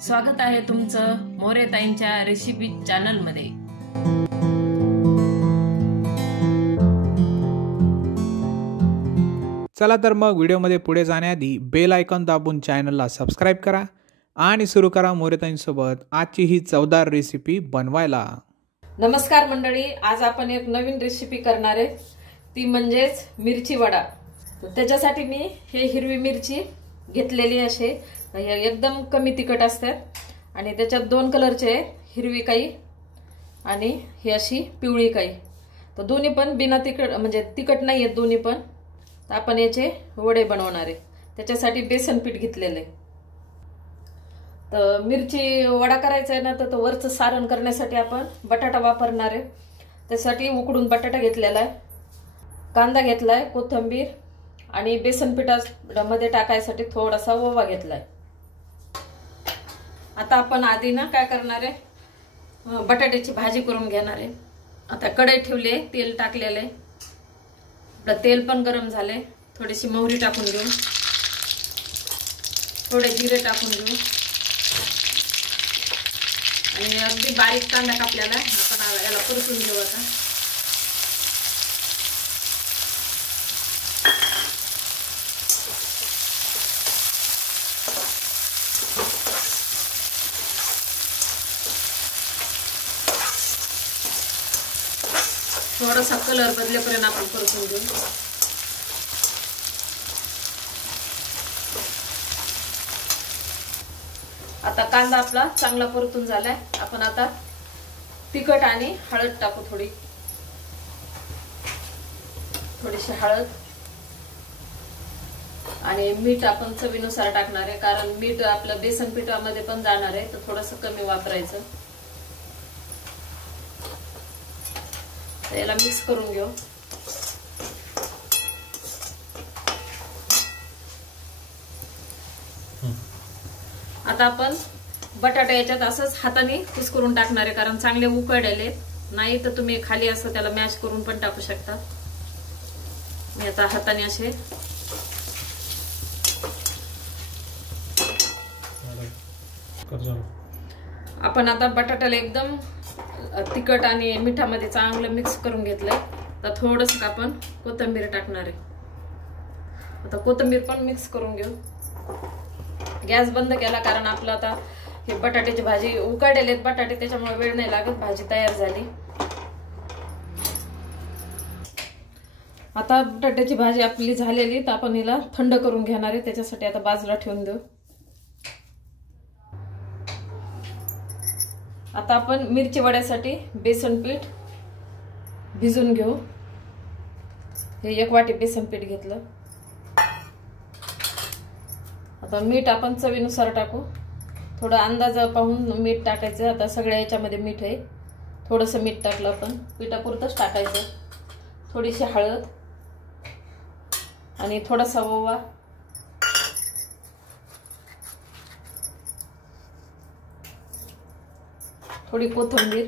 स्वागत आहे तुमचं मोरेताईंच्या रेसिपी चॅनल मध्ये। चला तर मग व्हिडिओमध्ये पुढे जाण्याआधी बेल आयकॉन दाबून चॅनलला सबस्क्राइब करा आणि सुरू करा मोरेताईंसोबत आजची ही चवदार रेसिपी बनवायला। नमस्कार मंडळी, आज आपण एक नवीन रेसिपी करणार आहे, ती म्हणजेच मिरची वडा। त्याच्यासाठी मी हे हिरवी मिरची घेतलेली असे एकदम कमी तिखट असतात आणि त्याच्यात दोन कलरचे आहेत, हिरवी काही आणि ही अशी पिवळी काही। तर दोन्ही पण बिना तिखट म्हणजे तिखट नाही आहेत दोन्ही पण। तर आपण याचे वडे बनवणार आहे, त्याच्यासाठी बेसन पीठ घेतलेले। तर मिरची वडा करायचा आहे ना, तर वरचं सारण करण्यासाठी आपण बटाटा वापरणार आहे। त्यासाठी उकडून बटाटा घेतलेला आहे, कांदा घेतलाय, कोथिंबीर आणि बेसन पिठामध्ये टाकायसाठी थोडासा ओवा घेतलाय। आता आपण आधी ना काय करणार आहे, बटाट्याची भाजी करून घेणार आहे। आता कढई ठेवली आहे, तेल टाकलेले, तेल पण गरम झाले, थोडीशी मोहरी टाकून घेऊ, थोडे जिरे टाकून घेऊ आणि अगदी बारीक कांदा कापलेला आपण याला परतून घेऊ। आता थोडासा कलर बदलेपर्यंत आपण परतून घेऊ। आता कांदा आपला चांगला परतून झालाय, आपण आता तिखट आणि हळद टाकू, थोडीशी हळद आणि मीठ आपण चवीनुसार टाकणार आहे, कारण मीठ आपलं बेसन पिठामध्ये पण जाणार आहे, तर थोडंसं कमी वापरायचं। याला मिक्स करून घेऊ। आता आपण बटाटा याच्यात असंच हाताने कुस्करून टाकणार आहे, कारण चांगले उकळलेले नाही, तर तुम्ही खाली असं त्याला मॅश करून पण टाकू शकता। मी आता हाताने असे आपण आता बटाट्याला एकदम तिखट आणि मिठामध्ये चांगलं मिक्स करून घेतलंय। तर थोडंसं आपण कोथिंबीर टाकणार आहे, आता कोथिंबीर पण मिक्स करून घेऊ। गॅस बंद केला, कारण आपलं आता हे बटाट्याची भाजी उकडलेले आहेत बटाटे, त्याच्यामुळे वेळ नाही लागत, भाजी तयार झाली। आता बटाट्याची भाजी आपली झालेली, तर आपण हिला थंड करून घेणार आहे, त्याच्यासाठी आता बाजूला ठेवून देऊ। आता आपण मिरची वड्यासाठी बेसन पीठ भिजून घेऊ। हे 1 वाटी बेसन पीठ घेतलं। आता मीठ आपण चवीनुसार टाकू, थोडं अंदाज पाहून मीठ टाकायचं। आता सगळ्या याच्यामध्ये मीठ आहे, थोडंसं मीठ टाकलं आपण, पिठापुरतंच टाकायचं। थोडीशी हळद आणि थोडासा ओवा, थोडी कोथिंबीर,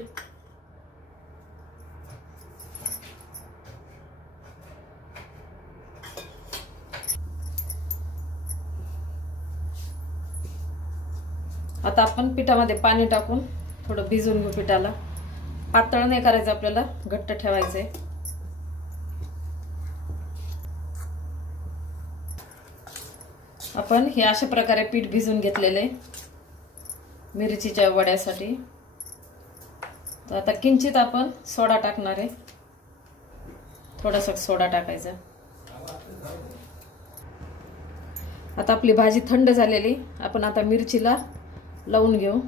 आता आपण पिठामध्ये पाणी टाकून थोडं भिजवून घेऊ पिठाला। पातळ नाही करायचं, आपल्याला घट्ट ठेवायचंय। आपण हे अशा प्रकारे पीठ भिजवून घेतलेले मिरचीच्या वड्यासाठी। तर आता किंचित आपण सोडा टाकणार आहे, थोडासा सोडा टाकायचा। आता आपली भाजी थंड झालेली, आपण आता मिरचीला लावून घेऊ।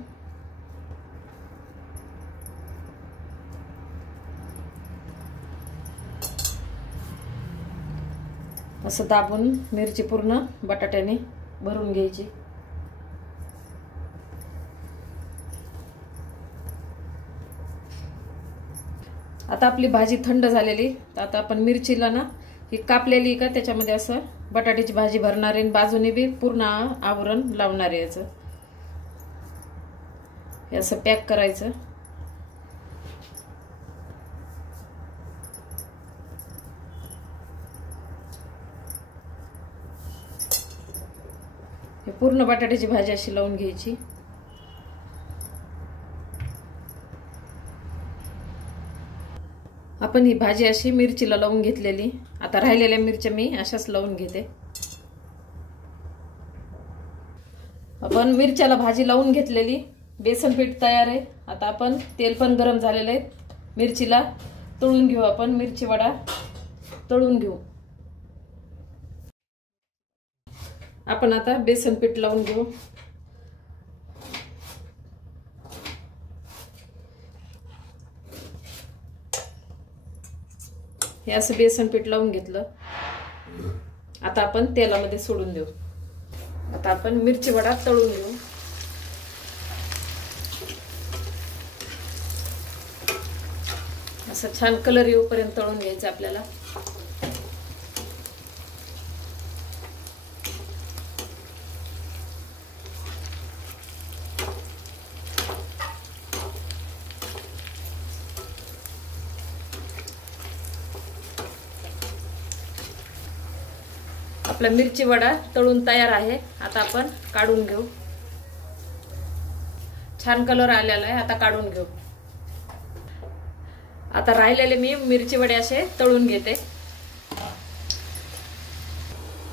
असं दाबून मिरची पूर्ण बटाट्याने भरून घ्यायची। आता आपली भाजी थंड झालेली, तर आता आपण मिरचीला ना ही कापलेली का त्याच्यामध्ये असं बटाट्याची भाजी भरणार आहे, बाजूने बी पूर्ण आवरण लावणार आहे याचं। हे असं पॅक करायचं। हे पूर्ण बटाट्याची भाजी अशी लावून घ्यायची। आपण ही भाजी अशी मिरचीला लावून घेतलेली. आता राहिलेल्या मिरच्या मी अशाच लावून घेते. आपण मिरच्याला भाजी लावून घेतलेली. बेसन पीठ तयार आहे. आता आपण तेल पण गरम झालेलं आहे. मिरचीला तळून घेऊ. आपण मिरची वडा तळून घेऊ. आपण आता बेसन पीठ लावून घेऊ. हे असं बेसन पीठ लावून घेतलं. आता आपण तेलामध्ये सोडून देऊ. आता आपण मिरची वडा तळून घेऊ. असं छान कलर येऊपर्यंत तळून घ्यायचं आपल्याला. आपला मिरची वडा तळून तयार आहे. आता आपण काढून घेऊ. छान कलर आलेला आहे. आता काढून घेऊ. आता राहिलेले मी मिरची वडे असे तळून घेते.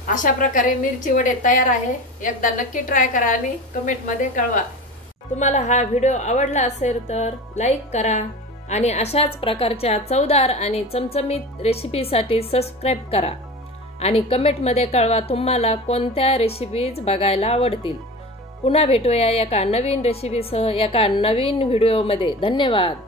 अशा प्रकारे मिरची वडे तयार आहे. एकदा नक्की ट्राय करा आणि कमेंट मध्ये कळवा. तुम्हाला हा व्हिडिओ आवडला असेल तर लाईक करा आणि अशाच प्रकारच्या चवदार आणि चमचमीत रेसिपीसाठी सबस्क्राईब करा आणि कमेंटमध्ये कळवा तुम्हाला कोणत्या रेसिपीज बघायला आवडतील. पुन्हा भेटूया एका नवीन रेसिपीसह एका नवीन व्हिडिओमध्ये. धन्यवाद.